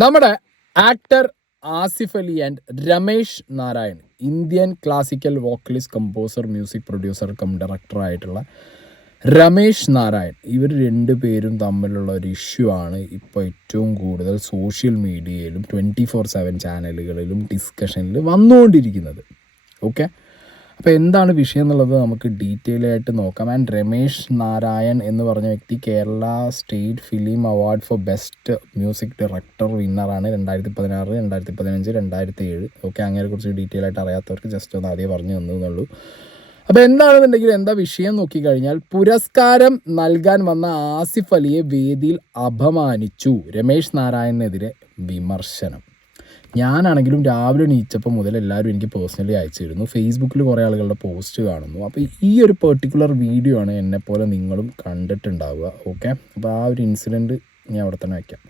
നമ്മുടെ actor Asif Ali and Ramesh Narayan, Indian classical vocalist, composer, music producer cum director ആയിട്ടുള്ള രമേശ് നാരായൺ, ഇവർ രണ്ടുപേരും തമ്മിലുള്ള ഒരു ഇഷ്യൂ ആണ് ഇപ്പോൾ ഏറ്റവും കൂടുതൽ സോഷ്യൽ മീഡിയയിലും 24/7 ചാനലുകളിലും ഡിസ്കഷനിൽ വന്നുകൊണ്ടിരിക്കുന്നത്. ഓക്കെ, അപ്പോൾ എന്താണ് വിഷയം എന്നുള്ളത് നമുക്ക് ഡീറ്റെയിൽ ആയിട്ട് നോക്കാം. ആൻഡ് രമേശ് നാരായൺ എന്ന് പറഞ്ഞ വ്യക്തി Kerala state film award for best music director വിന്നറാണ് 2016, 2015, 2007. ഓക്കെ, അങ്ങനെക്കുറിച്ച് ഡീറ്റെയിൽ ആയിട്ട് അറിയാത്തവർക്ക് ജസ്റ്റ് ഒന്ന് ആദ്യം പറഞ്ഞു തന്നുള്ളൂ. അപ്പോൾ എന്താണെന്നുണ്ടെങ്കിൽ എന്താ വിഷയം നോക്കിക്കഴിഞ്ഞാൽ, പുരസ്കാരം നൽകാൻ വന്ന ആസിഫ് അലിയെ വേദിയിൽ അപമാനിച്ചു. രമേശ് നാരായണനെതിരെ വിമർശനം. ഞാനാണെങ്കിലും രാവിലെ എണീച്ചപ്പോൾ മുതൽ എല്ലാവരും എനിക്ക് പേഴ്സണലി അയച്ചിരുന്നു. ഫേസ്ബുക്കിൽ കുറേ ആളുകളുടെ പോസ്റ്റ് കാണുന്നു. അപ്പോൾ ഈ ഒരു പെർട്ടിക്കുലർ വീഡിയോ ആണ് എന്നെപ്പോലെ നിങ്ങളും കണ്ടിട്ടുണ്ടാവുക. ഓക്കെ, അപ്പോൾ ആ ഒരു ഇൻസിഡൻറ്റ് ഞാൻ അവിടെ തന്നെ വയ്ക്കാം.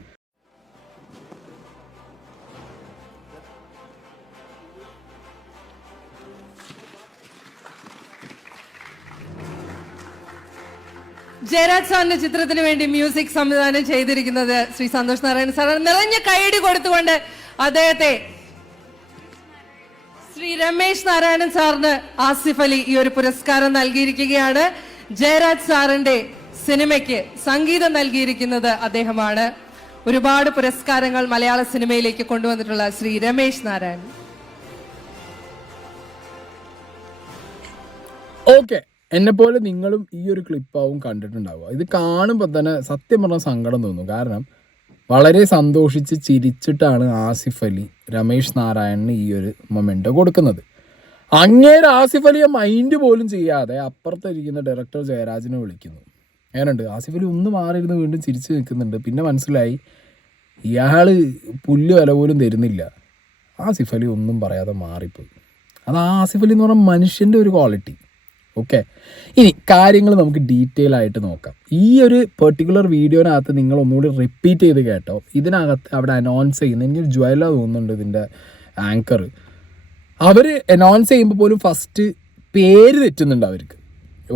ജയരാജ് സാറിന്റെ ചിത്രത്തിന് വേണ്ടി മ്യൂസിക് സംവിധാനം ചെയ്തിരിക്കുന്നത് ശ്രീ സന്തോഷ് നാരായണൻ സാർ. നിറഞ്ഞ കൈയടി കൊടുത്തുകൊണ്ട് അദ്ദേഹത്തെ ശ്രീ രമേശ് നാരായണൻ സാറിന് ആസിഫ് അലി ഈ ഒരു പുരസ്കാരം നൽകിയിരിക്കുകയാണ്. ജയരാജ് സാറിന്റെ സിനിമയ്ക്ക് സംഗീതം നൽകിയിരിക്കുന്നത് അദ്ദേഹമാണ്. ഒരുപാട് പുരസ്കാരങ്ങൾ മലയാള സിനിമയിലേക്ക് കൊണ്ടുവന്നിട്ടുള്ള ശ്രീ രമേശ് നാരായണൻ. ഓക്കെ, എന്നെപ്പോലെ നിങ്ങളും ഈ ഒരു ക്ലിപ്പാവും കണ്ടിട്ടുണ്ടാവുക. ഇത് കാണുമ്പോൾ തന്നെ സത്യം പറഞ്ഞാൽ സങ്കടം തോന്നും. കാരണം വളരെ സന്തോഷിച്ച് ചിരിച്ചിട്ടാണ് ആസിഫ് അലി രമേശ് നാരായണന് ഈ ഒരു മൊമെൻ്റ് കൊടുക്കുന്നത്. അങ്ങേര് ആസിഫ് അലിയെ മൈൻഡ് പോലും ചെയ്യാതെ അപ്പുറത്തിരിക്കുന്ന ഡയറക്ടർ ജയരാജിനെ വിളിക്കുന്നു. അങ്ങനെയുണ്ട്, ആസിഫ് അലി ഒന്ന് മാറിയിരുന്ന് വീണ്ടും ചിരിച്ച് നിൽക്കുന്നുണ്ട്. പിന്നെ മനസ്സിലായി ഇയാൾ പുല്ല് വില പോലും തരുന്നില്ല. ആസിഫ് അലി ഒന്നും പറയാതെ മാറിപ്പോയി. അത് ആസിഫ് അലി എന്ന് പറഞ്ഞാൽ മനുഷ്യൻ്റെ ഒരു ക്വാളിറ്റി. ഓക്കെ, ഇനി കാര്യങ്ങൾ നമുക്ക് ഡീറ്റെയിൽ ആയിട്ട് നോക്കാം. ഈ ഒരു പെർട്ടിക്കുലർ വീഡിയോനകത്ത് നിങ്ങൾ ഒന്നുകൂടി റിപ്പീറ്റ് ചെയ്ത് കേട്ടോ. ഇതിനകത്ത് അവിടെ അനൗൺസ് ചെയ്യുന്ന എനിക്കൊരു ജ്വല്ല തോന്നുന്നുണ്ട് ഇതിൻ്റെ ആങ്കർ. അവർ അനൗൺസ് ചെയ്യുമ്പോൾ പോലും ഫസ്റ്റ് പേര് തെറ്റുന്നുണ്ട് അവർക്ക്.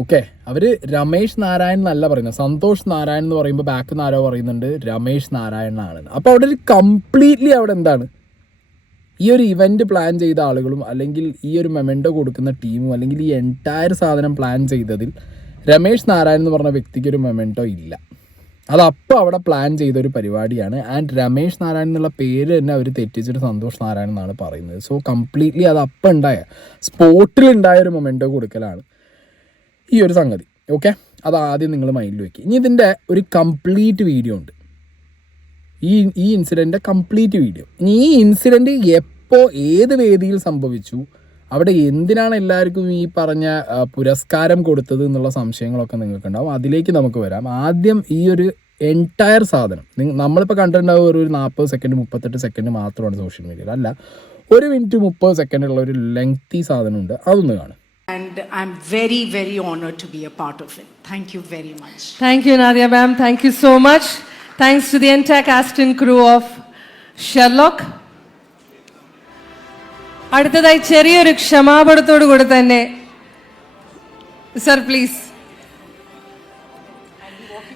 ഓക്കെ, അവർ രമേശ് നാരായൺ എന്നല്ല പറയുന്നത്, സന്തോഷ് നാരായൺ എന്ന് പറയുമ്പോൾ ബാക്ക് നിന്ന് ആരോ പറയുന്നുണ്ട് രമേശ് നാരായണനാണ്. അപ്പോൾ അവിടെ ഒരു കംപ്ലീറ്റ്ലി അവിടെ എന്താണ്, ഈ ഒരു ഇവൻറ്റ് പ്ലാൻ ചെയ്ത ആളുകളും അല്ലെങ്കിൽ ഈ ഒരു മെമെൻ്റോ കൊടുക്കുന്ന ടീമും അല്ലെങ്കിൽ ഈ എൻറ്റയർ സാധനം പ്ലാൻ ചെയ്തതിൽ രമേശ് നാരായൺ എന്ന് പറഞ്ഞ വ്യക്തിക്ക് ഒരു മെമെൻ്റോ ഇല്ല. അതപ്പോൾ അവിടെ പ്ലാൻ ചെയ്തൊരു പരിപാടിയാണ്. ആൻഡ് രമേശ് നാരായൺ എന്നുള്ള പേര് തന്നെ അവർ തെറ്റിച്ചിട്ട് സന്തോഷ് നാരായൺ എന്നാണ് പറയുന്നത്. സോ കംപ്ലീറ്റ്ലി അത് അപ്പം ഉണ്ടായ സ്പോട്ടിലുണ്ടായ ഒരു മൊമെൻ്റോ കൊടുക്കലാണ് ഈ ഒരു സംഗതി. ഓക്കെ, അത് ആദ്യം നിങ്ങൾ മൈൻഡിൽ വയ്ക്കുക. ഇനി ഇതിൻ്റെ ഒരു കംപ്ലീറ്റ് വീഡിയോ ഉണ്ട്, ഈ ഇൻസിഡൻറ്റിൻ്റെ കംപ്ലീറ്റ് വീഡിയോ. ഇനി ഈ ഇൻസിഡൻറ്റ് എപ്പോൾ ഏത് വേദിയിൽ സംഭവിച്ചു, അവിടെ എന്തിനാണ് എല്ലാവർക്കും ഈ പറഞ്ഞ പുരസ്കാരം കൊടുത്തത് എന്നുള്ള സംശയങ്ങളൊക്കെ നിങ്ങൾക്കുണ്ടാവും. അതിലേക്ക് നമുക്ക് വരാം. ആദ്യം ഈ ഒരു എൻറ്റയർ സാധനം നമ്മളിപ്പോൾ കണ്ടിട്ടുണ്ടാവും ഒരു 40 സെക്കൻഡ് 38 സെക്കൻഡ് മാത്രമാണ് സോഷ്യൽ മീഡിയയിൽ. അല്ല, 1 മിനിറ്റ് 30 സെക്കൻഡുള്ള ഒരു ലെങ്തി സാധനമുണ്ട്, അതൊന്ന് കാണും. And I'm very, very honored to be a part of it. Thank you very much. Thank you, Nadia ma'am. Thank you so much. Thanks to the entire cast and crew of Sherlock. അടുത്തതായി ചെറിയൊരു ക്ഷമാപണത്തോടു കൂടി തന്നെ sir please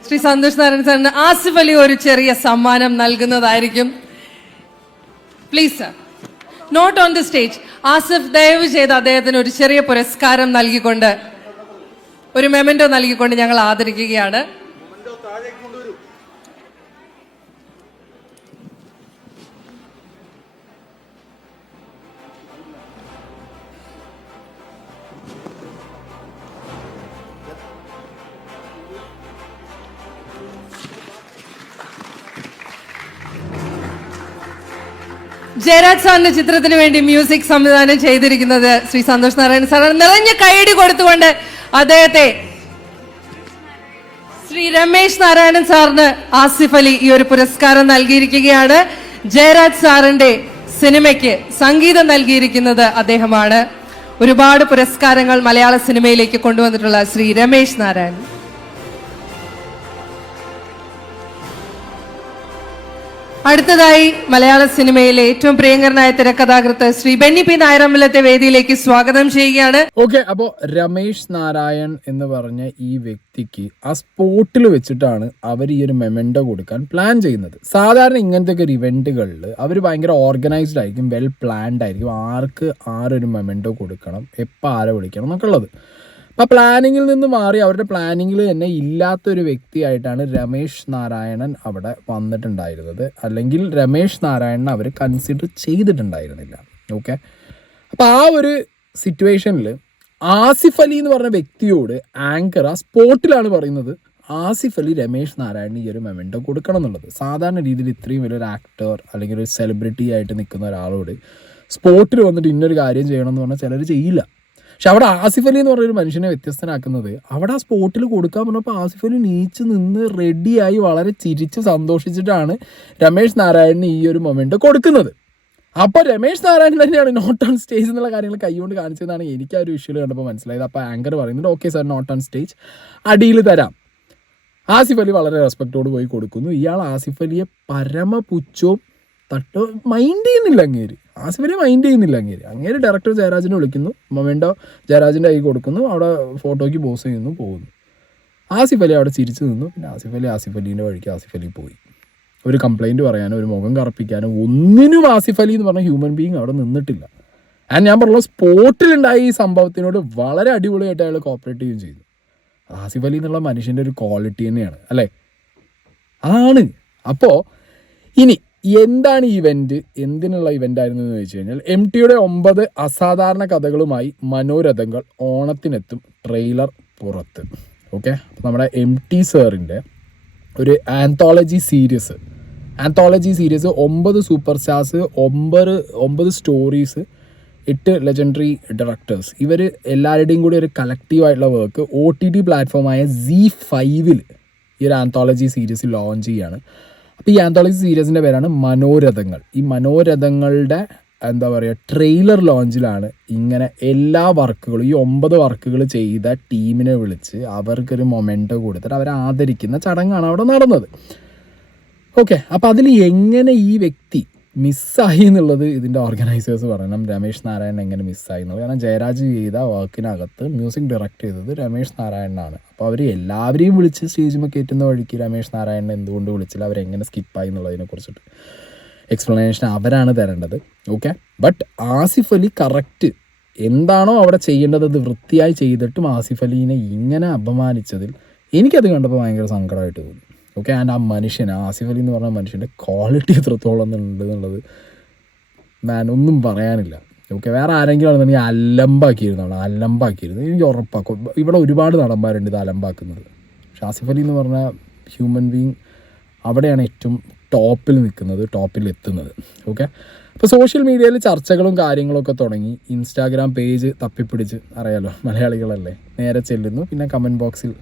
Shri Santhosh Narayanan സാറിന് ആസിഫ് അലി ഒരു ചെറിയ സമ്മാനം നൽകുന്നതായിരിക്കും. Please sir, note on the stage. Asif ദയവ് ചെയ്ത് അദ്ദേഹത്തിന് ഒരു ചെറിയ പുരസ്കാരം നൽകിക്കൊണ്ട്, ഒരു മെമന്റോ നൽകിക്കൊണ്ട് ഞങ്ങൾ ആദരിക്കുകയാണ്. ജയരാജ് സാറിന്റെ ചിത്രത്തിന് വേണ്ടി മ്യൂസിക് സംവിധാനം ചെയ്തിരിക്കുന്നത് ശ്രീ സന്തോഷ് നാരായണൻ സാർ. നിറഞ്ഞ കൈയടി കൊടുത്തുകൊണ്ട് അദ്ദേഹത്തെ ശ്രീ രമേശ് നാരായണൻ സാറിന് ആസിഫ് അലി ഈ ഒരു പുരസ്കാരം നൽകിയിരിക്കുകയാണ്. ജയരാജ് സാറിന്റെ സിനിമയ്ക്ക് സംഗീതം നൽകിയിരിക്കുന്നത് അദ്ദേഹമാണ്. ഒരുപാട് പുരസ്കാരങ്ങൾ മലയാള സിനിമയിലേക്ക് കൊണ്ടുവന്നിട്ടുള്ള ശ്രീ രമേശ് നാരായണൻ. അടുത്തതായി മലയാള സിനിമയിലെ ഏറ്റവും പ്രിയങ്കരനായ തിരക്കഥാകൃത്ത് ശ്രീ ബെന്നി പി നായരമ്പലത്തെ വേദിയിലേക്ക് സ്വാഗതം ചെയ്യുകയാണ്. ഓക്കെ, അപ്പോൾ രമേശ് നാരായൺ എന്ന് പറഞ്ഞ ഈ വ്യക്തിക്ക് ആ സ്പോട്ടിൽ വെച്ചിട്ടാണ് അവർ ഈ ഒരു മെമെൻറ്റോ കൊടുക്കാൻ പ്ലാൻ ചെയ്യുന്നത്. സാധാരണ ഇങ്ങനത്തെ ഒരു ഇവൻറ്റുകളിൽ അവർ ഭയങ്കര ഓർഗനൈസ്ഡ് ആയിരിക്കും, വെൽ പ്ലാൻഡ് ആയിരിക്കും, ആർക്ക് ആരൊരു മെമെൻറ്റോ കൊടുക്കണം, എപ്പോൾ ആരെ വിളിക്കണം എന്നൊക്കെ ഉള്ളത്. അപ്പോൾ പ്ലാനിങ്ങിൽ നിന്ന് മാറി അവരുടെ പ്ലാനിങ്ങിൽ തന്നെ ഇല്ലാത്തൊരു വ്യക്തിയായിട്ടാണ് രമേശ് നാരായണൻ അവിടെ വന്നിട്ടുണ്ടായിരുന്നത്. അല്ലെങ്കിൽ രമേശ് നാരായണൻ അവർ കൺസിഡർ ചെയ്തിട്ടുണ്ടായിരുന്നില്ല. ഓക്കെ, അപ്പോൾ ആ ഒരു സിറ്റുവേഷനിൽ ആസിഫ് അലി എന്ന് പറഞ്ഞ വ്യക്തിയോട് ആങ്കർ ആ സ്പോട്ടിലാണ് പറയുന്നത് ആസിഫ് അലി രമേശ് നാരായണൻ ഈ ഒരു മെമെൻറ്റോ കൊടുക്കണം എന്നുള്ളത്. സാധാരണ രീതിയിൽ ഇത്രയും വലിയൊരു ആക്ടർ അല്ലെങ്കിൽ ഒരു സെലിബ്രിറ്റി ആയിട്ട് നിൽക്കുന്ന ഒരാളോട് സ്പോട്ടിൽ വന്നിട്ട് ഇന്നൊരു കാര്യം ചെയ്യണം എന്ന് പറഞ്ഞാൽ ചിലർ ചെയ്യില്ല. പക്ഷെ അവിടെ ആസിഫ് അലി എന്ന് പറഞ്ഞൊരു മനുഷ്യനെ വ്യത്യസ്തനാക്കുന്നത് അവിടെ ആ സ്പോട്ടിൽ കൊടുക്കാൻ പറഞ്ഞപ്പോൾ ആസിഫ് അലി നീച്ച് നിന്ന് റെഡിയായി വളരെ ചിരിച്ച് സന്തോഷിച്ചിട്ടാണ് രമേശ് നാരായണന് ഈ ഒരു മൊമെൻറ്റ് കൊടുക്കുന്നത്. അപ്പോൾ രമേശ് നാരായണൻ തന്നെയാണ് നോട്ട് ഓൺ സ്റ്റേജ് എന്നുള്ള കാര്യങ്ങൾ കൈകൊണ്ട് കാണിച്ചതെന്നാണ് എനിക്ക് ആ ഒരു വിഷ്വൽ കണ്ടപ്പോൾ മനസ്സിലായത്. അപ്പോൾ ആങ്കർ പറയുന്നുണ്ട് okay sir, not on stage, അടിയിൽ തരാം. ആസിഫ് അലി വളരെ റെസ്പെക്റ്റോട് പോയി കൊടുക്കുന്നു. ഇയാൾ ആസിഫ് അലിയെ പരമപുച്ഛവും മൈൻഡ് ചെയ്യുന്നില്ല. ആസിഫ് അലി മൈൻഡ് ചെയ്യുന്നില്ല. അങ്ങേര് ഡയറക്ടർ ജയരാജിനെ വിളിക്കുന്നു, മൊമെൻറ്റോ ജയരാജിൻ്റെ കൈ കൊടുക്കുന്നു, അവിടെ ഫോട്ടോയ്ക്ക് പോസ് ചെയ്യുന്നു, പോകുന്നു. ആസിഫ് അലി അവിടെ ചിരിച്ചു നിന്നു. പിന്നെ ആസിഫ് അലീൻ്റെ വഴിക്ക് ആസിഫ് അലി പോയി. ഒരു കംപ്ലൈൻറ്റ് പറയാനോ ഒരു മുഖം കറപ്പിക്കാനോ ഒന്നിനും ആസിഫ് അലി എന്ന് പറഞ്ഞ ഹ്യൂമൻ ബീങ് അവിടെ നിന്നിട്ടില്ല. ആൻഡ് ഞാൻ പറഞ്ഞ സ്പോട്ടിലുണ്ടായ ഈ സംഭവത്തിനോട് വളരെ അടിപൊളിയായിട്ട് അയാൾ കോപ്പറേറ്റ് ചെയ്യുകയും ചെയ്തു. ആസിഫ് അലി എന്നുള്ള മനുഷ്യൻ്റെ ഒരു ക്വാളിറ്റി തന്നെയാണ് അല്ലേ, ആണ്. അപ്പോൾ ഇനി എന്താണ് ഈ ഇവൻറ്റ്, എന്തിനുള്ള ഇവൻ്റ് ആയിരുന്നു എന്ന് ചോദിച്ചു കഴിഞ്ഞാൽ MTയുടെ 9 അസാധാരണ കഥകളുമായി മനോരഥങ്ങൾ ഓണത്തിനെത്തും, ട്രെയിലർ പുറത്ത്. ഓക്കെ, നമ്മുടെ MT സാറിൻ്റെ ഒരു anthology series 9 super stars, 9 stories, 8 legendary directors, ഇവർ എല്ലാവരുടെയും കൂടി ഒരു കളക്റ്റീവായിട്ടുള്ള വർക്ക് OTT പ്ലാറ്റ്ഫോമായ ZEE5 ഈ ഒരു ആന്തോളജി സീരീസ് ലോഞ്ച് ചെയ്യാണ്. അപ്പോൾ ഈ ആന്തോളജി സീരീസിൻ്റെ പേരാണ് മനോരഥങ്ങൾ. ഈ മനോരഥങ്ങളുടെ എന്താ പറയുക ട്രെയിലർ ലോഞ്ചിലാണ് ഇങ്ങനെ എല്ലാ വർക്കുകളും ഈ 9 വർക്കുകൾ ചെയ്ത ടീമിനെ വിളിച്ച് അവർക്കൊരു മൊമെൻറ്റോ കൊടുത്തിട്ട് അവരെ ആദരിക്കുന്ന ചടങ്ങാണ് അവിടെ നടന്നത്. ഓക്കെ, അപ്പോൾ അതിൽ എങ്ങനെ ഈ വ്യക്തി മിസ്സായി എന്നുള്ളത് ഇതിൻ്റെ ഓർഗനൈസേഴ്സ് പറയണം. രമേശ് നാരായണൻ എങ്ങനെ മിസ്സായി എന്നുള്ളത്. കാരണം ജയരാജ് ചെയ്ത വർക്കിനകത്ത് മ്യൂസിക് ഡയറക്റ്റ് ചെയ്തത് രമേശ് നാരായണനാണ്. അപ്പോൾ അവർ എല്ലാവരെയും വിളിച്ച് സ്റ്റേജിൽ കയറ്റുന്ന വഴിക്ക് രമേശ് നാരായണൻ എന്തുകൊണ്ട് വിളിച്ചില്ല, അവരെങ്ങനെ സ്കിപ്പായി എന്നുള്ളതിനെ കുറിച്ചിട്ട് എക്സ്പ്ലനേഷൻ അവരാണ് തരേണ്ടത്. Okay, but Asif Ali correct എന്താണോ അവിടെ ചെയ്യേണ്ടത് അത് വൃത്തിയായി ചെയ്തിട്ടും ആസിഫ് അലീനെ ഇങ്ങനെ അപമാനിച്ചതിൽ എനിക്കത് കണ്ടപ്പോൾ ഭയങ്കര സങ്കടമായിട്ട് തോന്നി. ഓക്കെ, ആൻഡ് ആ മനുഷ്യൻ ആസിഫ് അലി എന്ന് പറഞ്ഞ മനുഷ്യൻ്റെ ക്വാളിറ്റി എത്രത്തോളം ഉണ്ട് എന്നുള്ളത് ഒന്നും പറയാനില്ല. ഓക്കെ, വേറെ ആരെങ്കിലും ആണെന്നുണ്ടെങ്കിൽ അലമ്പാക്കിയിരുന്നു. എനിക്ക് ഉറപ്പാക്കും ഇവിടെ ഒരുപാട് നടന്മാരുണ്ട് ഇത് അലമ്പാക്കുന്നത്. പക്ഷെ ആസിഫ് അലി എന്ന് പറഞ്ഞ ഹ്യൂമൻ ബീങ് അവിടെയാണ് ഏറ്റവും ടോപ്പിൽ നിൽക്കുന്നത്, ടോപ്പിൽ എത്തുന്നത്. ഓക്കെ, അപ്പോൾ സോഷ്യൽ മീഡിയയിൽ ചർച്ചകളും കാര്യങ്ങളൊക്കെ തുടങ്ങി. ഇൻസ്റ്റാഗ്രാം പേജ് തപ്പിപ്പിടിച്ച്, അറിയാലോ മലയാളികളല്ലേ, നേരെ ചെല്ലുന്നു. പിന്നെ കമൻറ്റ് ബോക്സിൽ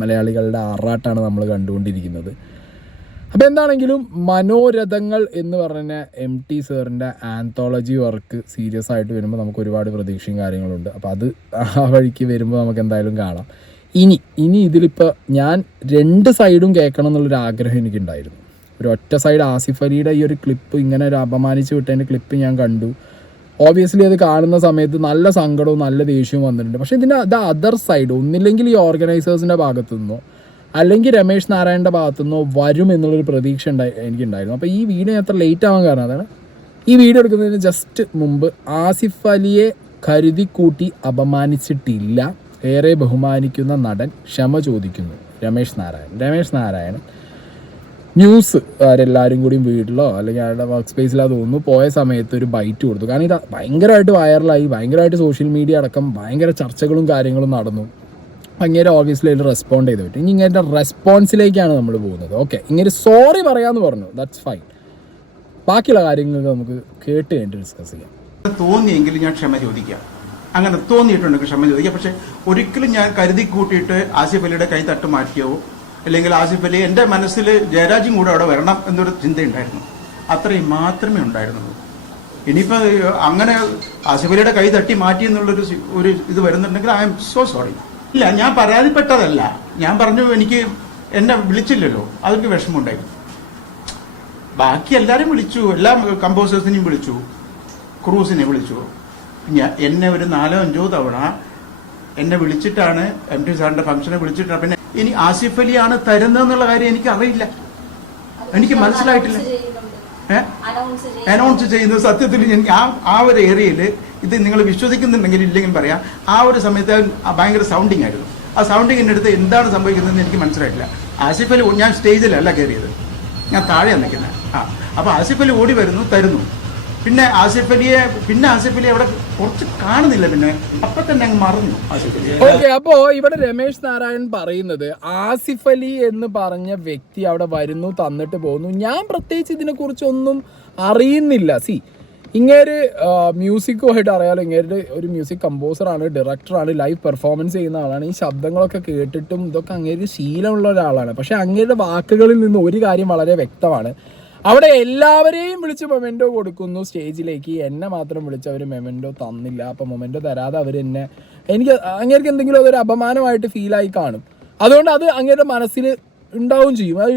മലയാളികളുടെ ആറാട്ടാണ് നമ്മൾ കണ്ടുകൊണ്ടിരിക്കുന്നത്. അപ്പോൾ എന്താണെങ്കിലും മനോരഥങ്ങൾ എന്ന് പറഞ്ഞ MT സാറിൻ്റെ ആന്തോളജി വർക്ക് സീരിയസ് ആയിട്ട് വരുമ്പോൾ നമുക്ക് ഒരുപാട് പ്രതീക്ഷയും കാര്യങ്ങളുണ്ട്. അപ്പോൾ അത് ആ വഴിക്ക് വരുമ്പോൾ നമുക്ക് എന്തായാലും കാണാം. ഇനി ഇതിലിപ്പോൾ ഞാൻ 2 സൈഡും കേൾക്കണം എന്നുള്ളൊരു ആഗ്രഹം എനിക്കുണ്ടായിരുന്നു. ഒരു ഒറ്റ സൈഡ് ആസിഫ് അലിയുടെ ഈ ഒരു ക്ലിപ്പ്, ഇങ്ങനെ ഒരു അപമാനിച്ച് വിട്ടതിൻ്റെ ക്ലിപ്പ് ഞാൻ കണ്ടു. ഓബിയസ്ലി അത് കാണുന്ന സമയത്ത് നല്ല സങ്കടവും നല്ല ദേഷ്യവും വന്നിട്ടുണ്ട്. പക്ഷേ ഇതിൻ്റെ അതർ സൈഡ് ഒന്നില്ലെങ്കിൽ ഈ ഓർഗനൈസേഴ്സിൻ്റെ ഭാഗത്തു നിന്നോ അല്ലെങ്കിൽ രമേശ് നാരായണൻ്റെ ഭാഗത്തു നിന്നോ വരും എന്നുള്ളൊരു പ്രതീക്ഷ എനിക്കുണ്ടായിരുന്നു. അപ്പോൾ ഈ വീഡിയോ അത്ര ലേറ്റ് ആവാൻ കാരണം അതാണ്, ഈ വീഡിയോ എടുക്കുന്നതിന് ജസ്റ്റ് മുമ്പ് ആസിഫ് അലിയെ കരുതി കൂട്ടി അപമാനിച്ചിട്ടില്ല, ഏറെ ബഹുമാനിക്കുന്ന നടൻ ക്ഷമ ചോദിക്കുന്നു രമേശ് നാരായണൻ ന്യൂസ് ആരെല്ലാവരും കൂടി വീട്ടിലോ അല്ലെങ്കിൽ അയാളുടെ വർക്ക് സ്പേസിലോ തോന്നുന്നു പോയ സമയത്ത് ഒരു ബൈറ്റ് കൊടുത്തു. കാരണം ഇത് ഭയങ്കരമായിട്ട് വൈറലായി, ഭയങ്കരമായിട്ട് സോഷ്യൽ മീഡിയ അടക്കം ഭയങ്കര ചർച്ചകളും കാര്യങ്ങളും നടന്നു. അങ്ങേരെ ഓബിയസ്ലി അതിൽ റെസ്പോണ്ട് ചെയ്ത് പറ്റും. ഇനി ഇങ്ങനെ റെസ്പോൺസിലേക്കാണ് നമ്മൾ പോകുന്നത്. ഓക്കെ, ഇങ്ങനെ സോറി പറയാമെന്ന് പറഞ്ഞു, ദാറ്റ്സ് ഫൈൻ. ബാക്കിയുള്ള കാര്യങ്ങൾക്ക് നമുക്ക് കേട്ട് കഴിഞ്ഞിട്ട് ഡിസ്കസ് ചെയ്യാം. തോന്നിയെങ്കിൽ ഞാൻ ക്ഷമ ചോദിക്കാം, അങ്ങനെ തോന്നിയിട്ടുണ്ടെങ്കിൽ ക്ഷമ ചോദിക്കാം. പക്ഷെ ഒരിക്കലും ഞാൻ കരുതി കൂട്ടിയിട്ട് ആസിഫ് അലിയുടെ കൈ തട്ട് മാറ്റിയോ അല്ലെങ്കിൽ ആസിഫ് അലി എൻ്റെ മനസ്സിൽ ജയരാജും കൂടെ അവിടെ വരണം എന്നൊരു ചിന്തയുണ്ടായിരുന്നു. അത്രയും മാത്രമേ ഉണ്ടായിരുന്നുള്ളൂ. ഇനിയിപ്പോൾ അങ്ങനെ ആസിഫ് അലിയുടെ കൈ തട്ടി മാറ്റി എന്നുള്ളൊരു ഇത് വരുന്നുണ്ടെങ്കിൽ ഐ എം സോ സോറി. ഇല്ല, ഞാൻ പരാതിപ്പെട്ടതല്ല, ഞാൻ പറഞ്ഞു എനിക്ക് എന്നെ വിളിച്ചില്ലല്ലോ, അതൊക്കെ വിഷമമുണ്ടായി. ബാക്കി എല്ലാവരും വിളിച്ചു, എല്ലാ കമ്പോസേഴ്സിനെയും വിളിച്ചു, ക്രൂസിനെ വിളിച്ചു. എന്നെ ഒരു 4-5 തവണ എന്നെ വിളിച്ചിട്ടാണ് MT സാറിന്റെ ഫംഗ്ഷനെ വിളിച്ചിട്ടാണ്. പിന്നെ ഇനി ആസിഫ് അലിയാണ് തരുന്നതെന്നുള്ള കാര്യം എനിക്ക് അറിയില്ല, എനിക്ക് മനസ്സിലായിട്ടില്ല. അനൗൺസ് ചെയ്യുന്നത് സത്യത്തിൽ എനിക്ക് ആ ഒരു ഏരിയയിൽ ഇത് നിങ്ങൾ വിശ്വസിക്കുന്നുണ്ടെങ്കിൽ ഇല്ലെങ്കിൽ പറയാം, ആ ഒരു സമയത്ത് ഭയങ്കര സൗണ്ടിങ് ആയിരുന്നു. ആ സൗണ്ടിങ്ങിൻ്റെ അടുത്ത് എന്താണ് സംഭവിക്കുന്നതെന്ന് എനിക്ക് മനസ്സിലായിട്ടില്ല. ആസിഫ് അലി, ഞാൻ സ്റ്റേജിലല്ല കയറിയത്, ഞാൻ താഴെയാണ് നിൽക്കുന്നത്. അപ്പോൾ ആസിഫ് അലി ഓടി വരുന്നു, തരുന്നു. പിന്നെ ആസിഫ് അലി അവിടെ കുറച്ച് കാണുന്നില്ല, പിന്നെ അപ്പൊ തന്നെ അങ്ങ് മറന്നു ആസിഫ് അലി. ഓക്കെ, അപ്പോ ഇവിടെ രമേശ് നാരായൺ പറയുന്നത് ആസിഫ് അലി എന്ന് പറഞ്ഞ വ്യക്തി അവിടെ വരുന്നു, തന്നിട്ട് പോകുന്നു. ഞാൻ പ്രത്യേകിച്ച് ഇതിനെ കുറിച്ചൊന്നും അറിയുന്നില്ല. ഇങ്ങേര് മ്യൂസിക്കുമായിട്ട് അറിയാലോ, ഇങ്ങേരുടെ ഒരു മ്യൂസിക് കമ്പോസറാണ്, ഡയറക്ടറാണ്, ലൈവ് പെർഫോമൻസ് ചെയ്യുന്ന ആളാണ്. ഈ ശബ്ദങ്ങളൊക്കെ കേട്ടിട്ടും ഇതൊക്കെ അങ്ങേര് ശീലമുള്ള ഒരാളാണ്. പക്ഷെ അങ്ങേരുടെ വാക്കുകളിൽ നിന്ന് ഒരു കാര്യം വളരെ വ്യക്തമാണ്, അവിടെ എല്ലാവരെയും വിളിച്ച് മൊമെൻറ്റോ കൊടുക്കുന്നു സ്റ്റേജിലേക്ക്, എന്നെ മാത്രം വിളിച്ച് അവർ മൊമെൻറ്റോ തന്നില്ല. അപ്പം മൊമെൻറ്റോ തരാതെ അവർ എന്നെ, അങ്ങേർക്ക് എന്തെങ്കിലും അതൊരു അപമാനമായിട്ട് ഫീലായി കാണും. അതുകൊണ്ട് അത് അങ്ങേരുടെ മനസ്സിൽ ഉണ്ടാവും ചെയ്യും. അത്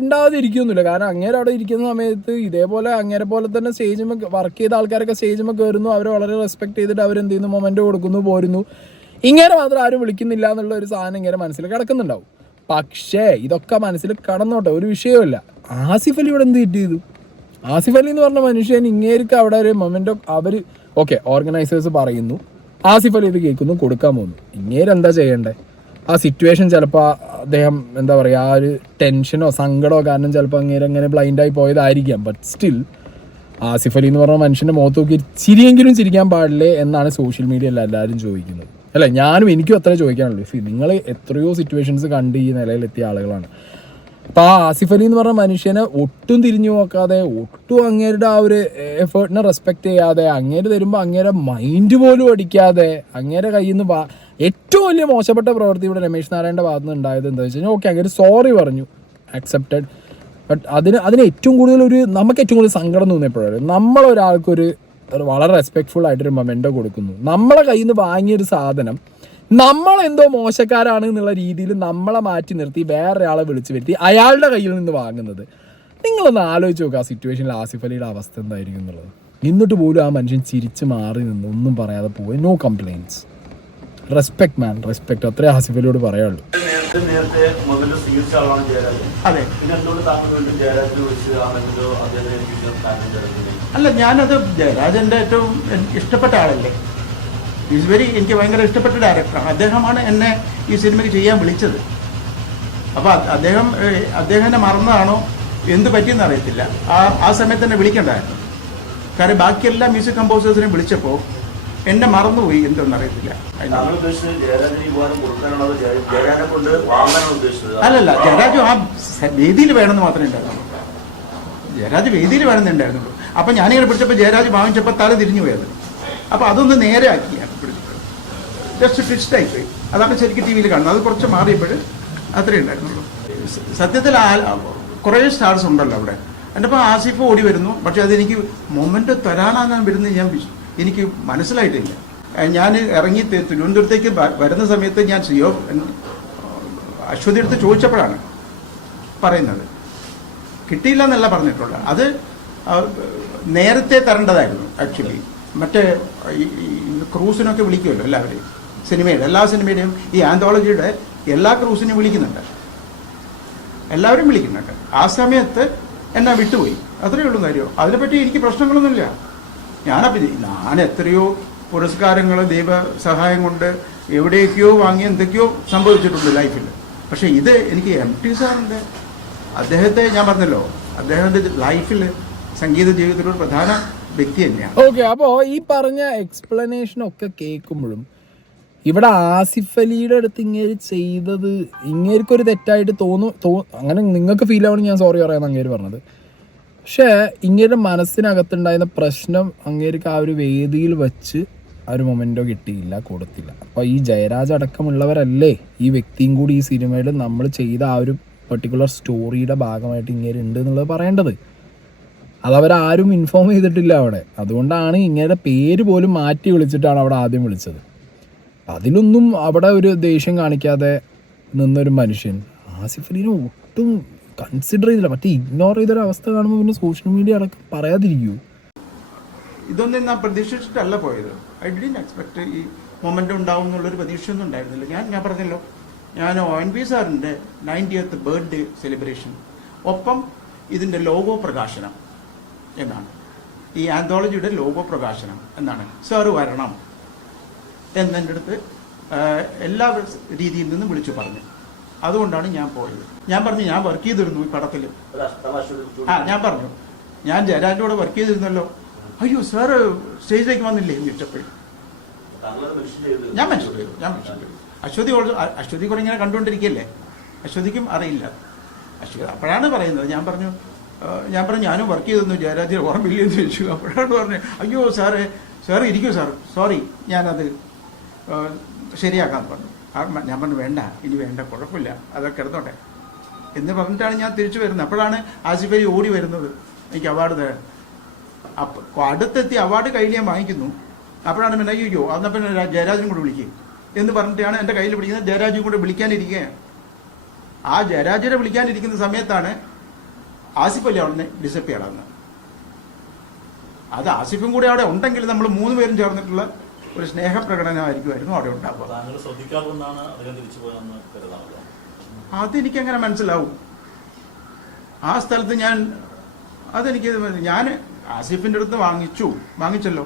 ഉണ്ടാവാതെ ഇരിക്കുന്നില്ല. കാരണം അങ്ങേരെ അവിടെ ഇരിക്കുന്ന സമയത്ത് ഇതേപോലെ അങ്ങേരെ പോലെ തന്നെ സ്റ്റേജിൽ വർക്ക് ചെയ്ത ആൾക്കാരൊക്കെ സ്റ്റേജിൽ കയറുന്നു, അവരെ വളരെ റെസ്പെക്ട് ചെയ്തിട്ട് അവരെന്ത് ചെയ്യുന്നു, മൊമെൻറ്റോ കൊടുക്കുന്നു, പോരുന്നു. ഇങ്ങനെ മാത്രം ആരും വിളിക്കുന്നില്ല എന്നുള്ള ഒരു സാധനം ഇങ്ങനെ മനസ്സിൽ കിടക്കുന്നുണ്ടാവും. പക്ഷേ ഇതൊക്കെ മനസ്സിൽ കടന്നോട്ടെ, ഒരു വിഷയമില്ല. ആസിഫ് അലി ഇവിടെ എന്ത് ചെയ്തു? ആസിഫ് അലി എന്ന് പറഞ്ഞ മനുഷ്യൻ ഇങ്ങേർക്ക് അവിടെ ഒരു മൊമെൻറ്റോ അവർ ഓർഗനൈസേഴ്സ് പറയുന്നു, ആസിഫ് അലി ഇത് കേൾക്കുന്നു, കൊടുക്കാൻ പോകുന്നു. ഇങ്ങേരെന്താ ചെയ്യണ്ടേ? ആ സിറ്റുവേഷൻ ചിലപ്പോൾ അദ്ദേഹം എന്താ പറയുക, ആ ഒരു ടെൻഷനോ സങ്കടമോ കാരണം ചിലപ്പോൾ അങ്ങനെ ബ്ലൈൻഡായി പോയതായിരിക്കാം. ബട്ട് സ്റ്റിൽ ആസിഫ് അലി എന്ന് പറഞ്ഞ മനുഷ്യൻ്റെ മുഖത്ത് നോക്കി ചിരിയെങ്കിലും ചിരിക്കാൻ പാടില്ലേ എന്നാണ് സോഷ്യൽ മീഡിയയിൽ എല്ലാവരും ചോദിക്കുന്നത്. അല്ല, എനിക്കും അത്രേ ചോദിക്കാനുള്ളൂ. നിങ്ങൾ എത്രയോ സിറ്റുവേഷൻസ് കണ്ട് ഈ നിലയിലെത്തിയ ആളുകളാണ്. അപ്പോൾ ആ ആസിഫ് അലി എന്ന് പറഞ്ഞ മനുഷ്യനെ ഒട്ടും തിരിഞ്ഞു നോക്കാതെ, ഒട്ടും അങ്ങേരുടെ ആ ഒരു എഫേർട്ടിനെ റെസ്പെക്റ്റ് ചെയ്യാതെ, അങ്ങേര് തരുമ്പോൾ അങ്ങേരെ മൈൻഡ് പോലും അടിക്കാതെ, അങ്ങേരെ കയ്യിൽ നിന്ന് ഏറ്റവും വലിയ മോശപ്പെട്ട പ്രവൃത്തി ഇവിടെ രമേശ് നാരായണൻ്റെ ഭാഗത്ത് നിന്ന് ഉണ്ടായത് എന്താ വെച്ച് കഴിഞ്ഞാൽ, ഓക്കെ അങ്ങേര് സോറി പറഞ്ഞു, അക്സെപ്റ്റഡ്. ബട്ട് അതിന് ഏറ്റവും കൂടുതൽ നമുക്ക് ഏറ്റവും കൂടുതൽ സങ്കടം തോന്നിയപ്പോഴാണ് നമ്മളൊരാൾക്കൊരു വളരെ റെസ്പെക്ട്ഫുൾ ആയിട്ടൊരു മൊമെൻറ്റോ കൊടുക്കുന്നു, നമ്മളെ കയ്യിൽ നിന്ന് വാങ്ങിയൊരു സാധനം നമ്മളെന്തോ മോശക്കാരാണ് എന്നുള്ള രീതിയിൽ നമ്മളെ മാറ്റി നിർത്തി വേറൊരാളെ വിളിച്ചു വരുത്തി അയാളുടെ കയ്യിൽ നിന്ന് വാങ്ങുന്നത്. നിങ്ങളൊന്ന് ആലോചിച്ച് നോക്കുക ആ സിറ്റുവേഷനിൽ ആസിഫ് അലിയുടെ അവസ്ഥ എന്തായിരിക്കും എന്നുള്ളത്. എന്നിട്ട് പോലും ആ മനുഷ്യൻ ചിരിച്ച് മാറി നിന്ന് ഒന്നും പറയാതെ പോയി, നോ കംപ്ലൈൻറ്റ്സ്. റെസ്പെക്ട് മാൻ, റെസ്പെക്ട്. അത്രേ ആസിഫ് അലിയോട് പറയാനുള്ളൂ. അല്ല, ഞാനത് ജയരാജന്റെ ഏറ്റവും ഇഷ്ടപ്പെട്ട ആളല്ലേ, എനിക്ക് ഭയങ്കര ഇഷ്ടപ്പെട്ട ഡയറക്ടറാണ്. അദ്ദേഹമാണ് എന്നെ ഈ സിനിമയ്ക്ക് ചെയ്യാൻ വിളിച്ചത്. അപ്പോൾ അദ്ദേഹത്തിനെ മറന്നതാണോ എന്ത് പറ്റിയെന്ന് അറിയത്തില്ല. ആ സമയത്ത് തന്നെ വിളിക്കണ്ടായിരുന്നു. കാരണം ബാക്കിയെല്ലാ മ്യൂസിക് കമ്പോസേഴ്സിനെയും വിളിച്ചപ്പോൾ എന്നെ മറന്നുപോയി, എന്തെന്നറിയത്തില്ല. അല്ലല്ല, ജയരാജ് ആ വേദിയിൽ വേണമെന്ന് മാത്രമേ ഉണ്ടായിരുന്നുള്ളൂ. ജയരാജ് വേദിയിൽ വേണമെന്നുണ്ടായിരുന്നുള്ളൂ. അപ്പം ഞാനിങ്ങനെ പിടിച്ചപ്പോൾ ജയരാജ് വാങ്ങിച്ചപ്പോൾ തല തിരിഞ്ഞു പോയത്. അപ്പോൾ അതൊന്ന് നേരെ ആക്കിയാണ് പിടിച്ചത്. ജസ്റ്റ് ട്വിസ്റ്റായി പോയി. അതാണ് ശരിക്കും ടി വിയിൽ കാണുന്നത്. അത് കുറച്ച് മാറിയപ്പോൾ അത്രയേ ഉണ്ടായിരുന്നുള്ളൂ. സത്യത്തിൽ കുറേ സ്റ്റാർസ് ഉണ്ടല്ലോ അവിടെ. എൻ്റെ ഇപ്പോൾ ആസിഫ് ഓടി വരുന്നു, പക്ഷെ അതെനിക്ക് മൊമെൻ്റ് തരാനാണ് വരുന്നത് എനിക്ക് മനസ്സിലായിട്ടില്ല. ഞാൻ ഇറങ്ങി തിരുവനന്തപുരത്തേക്ക് വരുന്ന സമയത്ത് ഞാൻ അശ്വതി എടുത്ത് ചോദിച്ചപ്പോഴാണ് പറയുന്നത്. കിട്ടിയില്ല എന്നല്ല പറഞ്ഞിട്ടുള്ളത്, അത് നേരത്തെ തരേണ്ടതായിരുന്നു ആക്ച്വലി. മറ്റേ ക്രൂസിനൊക്കെ വിളിക്കുമല്ലോ എല്ലാവരെയും, എല്ലാ സിനിമയുടെയും ഈ ആന്തോളജിയുടെ എല്ലാ ക്രൂസിനെയും വിളിക്കുന്നുണ്ട്, എല്ലാവരും വിളിക്കുന്നുണ്ട്. ആ സമയത്ത് എന്നെ വിട്ടുപോയി, അത്രയേ ഉള്ളൂ കാര്യം. അതിനെപ്പറ്റി എനിക്ക് പ്രശ്നങ്ങളൊന്നുമില്ല. ഞാൻ എത്രയോ പുരസ്കാരങ്ങൾ ദൈവ സഹായം കൊണ്ട് എവിടെയൊക്കെയോ വാങ്ങി എന്തൊക്കെയോ സംഭവിച്ചിട്ടുണ്ട് ലൈഫിൽ. പക്ഷേ ഇത് എനിക്ക് MT സാറിൻ്റെ, അദ്ദേഹത്തെ ഞാൻ പറഞ്ഞല്ലോ, അദ്ദേഹത്തിൻ്റെ ലൈഫിൽ സംഗീത ജീവിതത്തിലൊരു പ്രധാന വ്യക്തി തന്നെയാണ്. ഓക്കെ, അപ്പോൾ ഈ പറഞ്ഞ എക്സ്പ്ലനേഷനൊക്കെ കേൾക്കുമ്പോഴും ഇവിടെ ആസിഫ് അലിയുടെ അടുത്ത് ഇങ്ങേര് ചെയ്തത് ഇങ്ങേർക്കൊരു തെറ്റായിട്ട് അങ്ങനെ നിങ്ങൾക്ക് ഫീൽ ആവണം, ഞാൻ സോറി പറയാമെന്ന് അങ്ങേര് പറഞ്ഞത്. പക്ഷേ ഇങ്ങേരുടെ മനസ്സിനകത്തുണ്ടായിരുന്ന പ്രശ്നം അങ്ങേർക്ക് ആ ഒരു വേദിയിൽ വെച്ച് ആ ഒരു മൊമെൻറ്റോ കിട്ടിയില്ല, കൊടുത്തില്ല. അപ്പോൾ ഈ ജയരാജ് അടക്കമുള്ളവരല്ലേ ഈ വ്യക്തിയും കൂടി ഈ സിനിമയിൽ നമ്മൾ ചെയ്ത ആ ഒരു പെർട്ടിക്കുലർ സ്റ്റോറിയുടെ ഭാഗമായിട്ട് ഇങ്ങേര് ഉണ്ട് എന്നുള്ളത് പറയേണ്ടത്. അതവരാരും ഇൻഫോം ചെയ്തിട്ടില്ല അവിടെ. അതുകൊണ്ടാണ് ഇങ്ങേരുടെ പേര് പോലും മാറ്റി വിളിച്ചിട്ടാണ് അവിടെ ആദ്യം വിളിച്ചത്. അതിലൊന്നും അവിടെ ഒരു ദേഷ്യം കാണിക്കാതെ നിന്നൊരു മനുഷ്യൻ ആസിഫ് അലിനെ ഒട്ടും കൺസിഡർ ചെയ്തില്ല. മറ്റേ ഇഗ്നോർ ചെയ്തൊരു അവസ്ഥ കാണുമ്പോൾ പിന്നെ സോഷ്യൽ മീഡിയ അടക്കം പറയാതിരിക്കൂ. ഇതൊന്നും ഞാൻ പ്രതീക്ഷിച്ചിട്ടല്ല പോയത്. ഐ ഡിഡ്ന്റ് എക്സ്പെക്ട് ഈ മൊമെന്റ് ഉണ്ടാവും എന്നുള്ളൊരു പ്രതീക്ഷയൊന്നും ഉണ്ടായിരുന്നില്ല. ഞാൻ പറഞ്ഞല്ലോ, ഞാൻ ONV സാറിൻ്റെ 90th ബർത്ത്ഡേ സെലിബ്രേഷൻ, ഒപ്പം ഇതിൻ്റെ ലോഗോ പ്രകാശനം എന്നാണ്, ഈ ആന്തോളജിയുടെ ലോഗോ പ്രകാശനം എന്നാണ്. സാറ് വരണം എന്നെൻ്റെ അടുത്ത് എല്ലാ രീതിയിൽ നിന്നും വിളിച്ചു പറഞ്ഞു. അതുകൊണ്ടാണ് ഞാൻ പോയത്. ഞാൻ പറഞ്ഞു, ഞാൻ വർക്ക് ചെയ്തിരുന്നു ഈ പടത്തിൽ. ഞാൻ പറഞ്ഞു, ഞാൻ ജയരാജൻ്റെ കൂടെ വർക്ക് ചെയ്തിരുന്നല്ലോ. അയ്യോ സാറ് സ്റ്റേജിലേക്ക് വന്നില്ലേ എന്ന് ചോദിച്ചപ്പോഴും ഞാൻ മെൻഷൻ ചെയ്തു. അശ്വതി കൂടെ ഇങ്ങനെ കണ്ടുകൊണ്ടിരിക്കുകയല്ലേ, അശ്വതിക്കും അറിയില്ല. അശ്വതി അപ്പോഴാണ് പറയുന്നത്. ഞാൻ പറഞ്ഞു ഞാനും വർക്ക് ചെയ്തിരുന്നു, ജയരാജ് ഓർമ്മയില്ല എന്ന് ചോദിച്ചു. അപ്പോഴാണ് പറഞ്ഞത്, അയ്യോ സാറ് ഇരിക്കൂ സാർ, സോറി ഞാനത് ശരിയാക്കാന്ന് പറഞ്ഞു. ഞാൻ പറഞ്ഞു വേണ്ട, ഇനി വേണ്ട, കുഴപ്പമില്ല, അതൊക്കെ കിടന്നോട്ടെ എന്ന് പറഞ്ഞിട്ടാണ് ഞാൻ തിരിച്ചു വരുന്നത്. അപ്പോഴാണ് ആസിഫ് അലി ഓടി വരുന്നത് എനിക്ക് അവാർഡ് തരാൻ. അടുത്തെത്തി അവാർഡ് കയ്യിൽ ഞാൻ വാങ്ങിക്കുന്നു. അപ്പോഴാണ് പിന്നെ അയ്യോ എന്നാൽ പിന്നെ ജയരാജനും കൂടെ വിളിക്കുക എന്ന് പറഞ്ഞിട്ടാണ് എൻ്റെ കയ്യിൽ പിടിക്കുന്നത്. ജയരാജും കൂടെ വിളിക്കാനിരിക്കുകയാണ്. ആ ജയരാജിനെ വിളിക്കാനിരിക്കുന്ന സമയത്താണ് ആസിഫ് അലി അവിടെ ഡിസപ്പിയർ ആകുന്നത്. അത് ആസിഫും കൂടെ അവിടെ ഉണ്ടെങ്കിൽ നമ്മൾ 3 പേരും ചേർന്നിട്ടുള്ള ഒരു സ്നേഹപ്രകടനമായിരിക്കുമായിരുന്നു അവിടെ ഉണ്ടാവുക. അതെനിക്കെങ്ങനെ മനസ്സിലാവും? ആ സ്ഥലത്ത് ഞാൻ ആസിഫിൻ്റെ അടുത്ത് വാങ്ങിച്ചല്ലോ,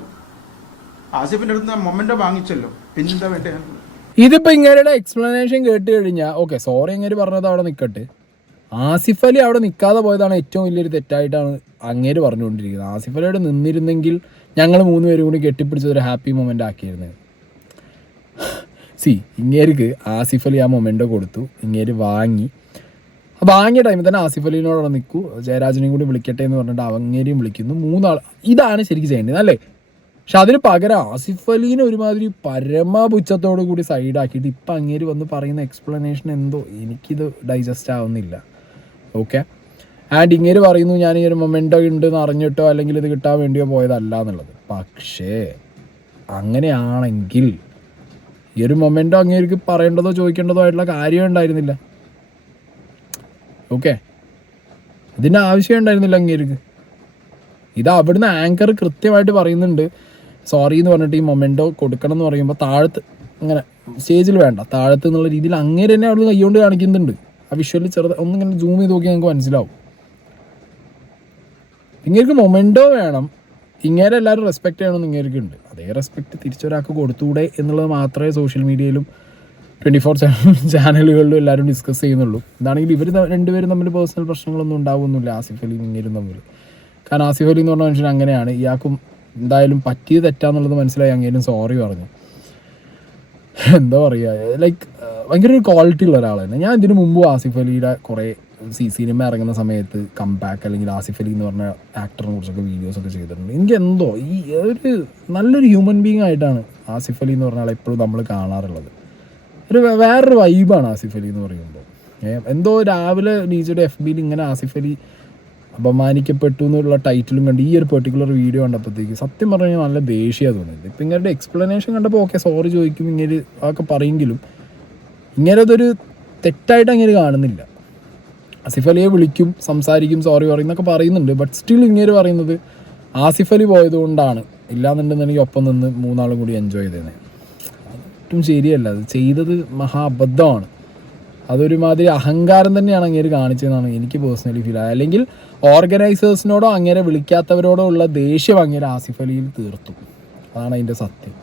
ആസിഫിൻ്റെ അടുത്ത് മൊമെൻ്റോ വാങ്ങിച്ചല്ലോ, പിന്നെന്താ വേണ്ടേ? ഇതിപ്പോൾ ഇങ്ങനെയുടെ എക്സ്പ്ലനേഷൻ കേട്ട് കഴിഞ്ഞാൽ ഓക്കെ, സോറി ഇങ്ങനെ പറഞ്ഞത് അവിടെ നിൽക്കട്ടെ. ആസിഫ് അലി അവിടെ നിൽക്കാതെ പോയതാണ് ഏറ്റവും വലിയൊരു തെറ്റായിട്ടാണ് അങ്ങേര് പറഞ്ഞുകൊണ്ടിരിക്കുന്നത്. ആസിഫ് അലി അവിടെ നിന്നിരുന്നെങ്കിൽ ഞങ്ങൾ 3 പേരും കൂടി കെട്ടിപ്പിടിച്ചതൊരു ഹാപ്പി മൊമെൻ്റ് ആക്കിയിരുന്നത്. ഇങ്ങേർക്ക് ആസിഫ് അലി ആ മൊമെൻ്റോ കൊടുത്തു, ഇങ്ങേര് വാങ്ങിയ ടൈമിൽ തന്നെ ആസിഫ് അലിനോട് അവിടെ നിൽക്കൂ, ജയരാജനെയും കൂടി വിളിക്കട്ടെ എന്ന് പറഞ്ഞിട്ട് അങ്ങേരെയും വിളിക്കുന്നു. 3 ആൾ. ഇതാണ് ശരിക്കും ചെയ്യേണ്ടത് അല്ലേ? പക്ഷെ അതിന് പകരം ആസിഫ് അലീനെ ഒരുമാതിരി പരമപുച്ഛത്തോടു കൂടി സൈഡാക്കിയിട്ട് ഇപ്പം അങ്ങേര് വന്ന് പറയുന്ന എക്സ്പ്ലനേഷൻ എന്തോ എനിക്കിത് ഡൈജസ്റ്റ് ആവുന്നില്ല. ഓക്കെ, ആൻഡ് ഇങ്ങേര് പറയുന്നു ഞാൻ ഈ ഒരു മൊമെൻ്റോ ഉണ്ടെന്ന് അറിഞ്ഞിട്ടോ അല്ലെങ്കിൽ ഇത് കിട്ടാൻ വേണ്ടിയോ പോയതല്ല എന്നുള്ളത്. പക്ഷേ അങ്ങനെയാണെങ്കിൽ ഈ ഒരു മൊമെൻ്റോ അങ്ങേർക്ക് പറയേണ്ടതോ ചോദിക്കേണ്ടതോ ആയിട്ടുള്ള കാര്യം ഉണ്ടായിരുന്നില്ല. ഓക്കെ, ഇതിൻ്റെ ആവശ്യം ഉണ്ടായിരുന്നില്ല അങ്ങേർക്ക്. ഇത് അവിടുന്ന് ആങ്കർ കൃത്യമായിട്ട് പറയുന്നുണ്ട്, സോറി എന്ന് പറഞ്ഞിട്ട് ഈ മൊമെൻ്റോ കൊടുക്കണം എന്ന് പറയുമ്പോൾ താഴത്ത് ഇങ്ങനെ സ്റ്റേജിൽ വേണ്ട, താഴത്ത് എന്നുള്ള രീതിയിൽ അങ്ങേര് തന്നെ അവിടുന്ന് കൈകൊണ്ട് കാണിക്കുന്നുണ്ട്. ആ വിഷ്വലിൽ ഒന്നിങ്ങനെ സൂം ചെയ്ത് നോക്കിയാൽ നിങ്ങൾക്ക് മനസ്സിലാവും. ഇങ്ങേർക്ക് മൊമെൻ്റോ വേണം, ഇങ്ങേരെ എല്ലാവരും റെസ്പെക്റ്റ് ചെയ്യണമെന്ന് ഇങ്ങേർക്ക് ഉണ്ട്. അതേ റെസ്പെക്റ്റ് തിരിച്ചൊരാൾക്ക് കൊടുത്തുകൂടെ എന്നുള്ളത് മാത്രമേ സോഷ്യൽ മീഡിയയിലും 24/7 ചാനലുകളിലും എല്ലാവരും ഡിസ്കസ് ചെയ്യുന്നുള്ളൂ. എന്താണെങ്കിൽ ഇവർ രണ്ടുപേരും തമ്മിൽ പേഴ്സണൽ പ്രശ്നങ്ങളൊന്നും ഉണ്ടാവുന്നില്ല, ആസിഫ് അലിയും ഇങ്ങേരും തമ്മിൽ. കാരണം ആസിഫ് അലി എന്ന് പറഞ്ഞ മനുഷ്യൻ അങ്ങനെയാണ്. ഇയാൾക്കും എന്തായാലും പറ്റിയത് തെറ്റാന്നുള്ളത് മനസ്സിലായി, അങ്ങേരും സോറി പറഞ്ഞു. എന്താ പറയുക, ലൈക്ക് ഭയങ്കര ഒരു ക്വാളിറ്റി ഉള്ള ഒരാളാണ്. ഞാൻ ഇതിനു മുമ്പ് ആസിഫ് അലിയുടെ കുറേ സിനിമ ഇറങ്ങുന്ന സമയത്ത് കംബാക്ക് അല്ലെങ്കിൽ ആസിഫ് അലി എന്ന് പറഞ്ഞ ആക്ടറിനെ കുറിച്ചൊക്കെ വീഡിയോസൊക്കെ ചെയ്തിട്ടുണ്ട്. എനിക്ക് എന്തോ ഈ ഒരു നല്ലൊരു ഹ്യൂമൻ ബീങ് ആയിട്ടാണ് ആസിഫ് അലി എന്ന് പറഞ്ഞ ആളെ എപ്പോഴും നമ്മൾ കാണാറുള്ളത്. വേറൊരു വൈബാണ് ആസിഫ് അലി എന്ന് പറയുമ്പോൾ. എന്തോ രാവിലെ നീച്ചയുടെ FBയിൽ ഇങ്ങനെ ആസിഫ് അലി അപമാനിക്കപ്പെട്ടു എന്നുള്ള ടൈറ്റിലും കണ്ട് ഈ ഒരു പെർട്ടിക്കുലർ വീഡിയോ കണ്ടപ്പോഴത്തേക്ക് സത്യം പറഞ്ഞു കഴിഞ്ഞാൽ നല്ല ദേഷ്യമാണ് തോന്നിയത്. ഇപ്പം ഇങ്ങനത്തെ എക്സ്പ്ലനേഷൻ കണ്ടപ്പോൾ ഓക്കെ സോറി ചോദിക്കും, ഇങ്ങനെ അതൊക്കെ പറയെങ്കിലും ഇങ്ങനെ അതൊരു തെറ്റായിട്ട് അങ്ങനെ കാണുന്നില്ല. ആസിഫ് അലിയെ വിളിക്കും, സംസാരിക്കും, സോറി പറയും എന്നൊക്കെ പറയുന്നുണ്ട്. ബട്ട് സ്റ്റിൽ ഇങ്ങനെ പറയുന്നത് ആസിഫ് അലി പോയതുകൊണ്ടാണ്, ഇല്ലാന്നുണ്ടെന്നുണ്ടെങ്കിൽ ഒപ്പം നിന്ന് 3 ആളും കൂടി എൻജോയ് ചെയ്തേനെ. ഒട്ടും ശരിയല്ല, അത് ചെയ്തത് മഹാ അബദ്ധമാണ്. അതൊരുമാതിരി അഹങ്കാരം തന്നെയാണ് അങ്ങേര് കാണിച്ചതെന്നാണ് എനിക്ക് പേഴ്സണലി ഫീൽ ആയത്. അല്ലെങ്കിൽ ഓർഗനൈസേഴ്സിനോടോ അങ്ങേരെ വിളിക്കാത്തവരോടോ ഉള്ള ദേഷ്യം അങ്ങേരെ ആസിഫ് അലിയിൽ തീർത്തു. അതാണ് അതിൻ്റെ സത്യം.